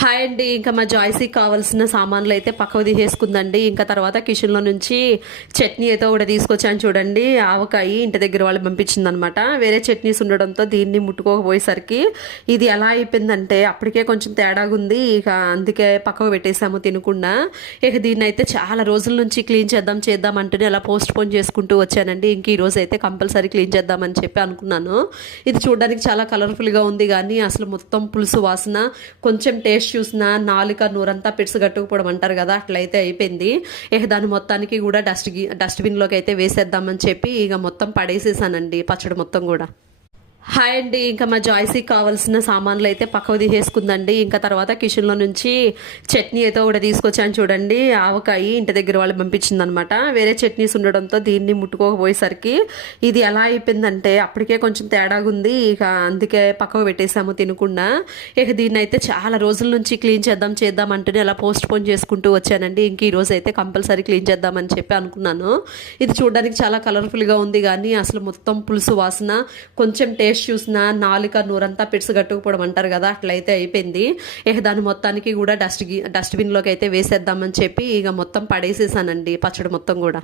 Hi అండి. ఇంకా మా జాయ్సీకి కావాల్సిన సామాన్లు అయితే పక్కకు తీసేసుకుందండి. ఇంకా తర్వాత కిచెన్లో నుంచి చట్నీ అయితే ఒకటి తీసుకొచ్చాను చూడండి. ఆవకాయ ఇంటి దగ్గర వాళ్ళు పంపించిందనమాట. వేరే చట్నీస్ ఉండడంతో దీన్ని ముట్టుకోకపోయేసరికి ఇది ఎలా అయిపోయిందంటే అప్పటికే కొంచెం తేడాగా ఉంది. ఇక అందుకే పక్కకు పెట్టేసాము తినకుండా. ఇక దీన్ని అయితే చాలా రోజుల నుంచి క్లీన్ చేద్దాం అంటూనే అలా పోస్ట్ పోన్ చేసుకుంటూ వచ్చానండి. ఇంక ఈ రోజు అయితే కంపల్సరీ క్లీన్ చేద్దామని చెప్పి అనుకున్నాను. ఇది చూడడానికి చాలా కలర్ఫుల్గా ఉంది కానీ అసలు మొత్తం పులుసు వాసన, కొంచెం టేస్ట్ చూసిన నాలుక నూరంతా పిడుసు కట్టుకుపోవడం అంటారు కదా, అట్లయితే అయిపోయింది. ఇక దాని మొత్తానికి కూడా డస్ట్బిన్లోకి అయితే వేసేద్దామని చెప్పి ఇక మొత్తం పడేసేసానండి పచ్చడి మొత్తం కూడా. హాయ్ అండి. ఇంకా మా జాయ్సీకి కావాల్సిన సామాన్లు అయితే పక్కకు తీసేసుకుందండి. ఇంకా తర్వాత కిచెన్లో నుంచి చట్నీ అయితే ఒకటి తీసుకొచ్చాను చూడండి. ఆవకాయ ఇంటి దగ్గర వాళ్ళు పంపించిందనమాట. వేరే చట్నీస్ ఉండడంతో దీన్ని ముట్టుకోకపోయేసరికి ఇది ఎలా అయిపోయిందంటే అప్పటికే కొంచెం తేడాగా ఉంది. ఇక అందుకే పక్కకు పెట్టేసాము తినకుండా. ఇక దీన్ని అయితే చాలా రోజుల నుంచి క్లీన్ చేద్దాం అంటూనే అలా పోస్ట్ పోన్ చేసుకుంటూ వచ్చానండి. ఇంక ఈ రోజు అయితే కంపల్సరీ క్లీన్ చేద్దామని చెప్పి అనుకున్నాను. ఇది చూడడానికి చాలా కలర్ఫుల్గా ఉంది కానీ అసలు మొత్తం పులుసు వాసన, కొంచెం టేస్ట్ చూసిన నాలుక నూరంతా పిడుసు కట్టుకుపోవడం అంటారు కదా, అట్లయితే అయిపోయింది. ఇక దాని మొత్తానికి కూడా డస్ట్బిన్లోకి అయితే వేసేద్దామని చెప్పి ఇక మొత్తం పడేసేసానండి పచ్చడి మొత్తం కూడా.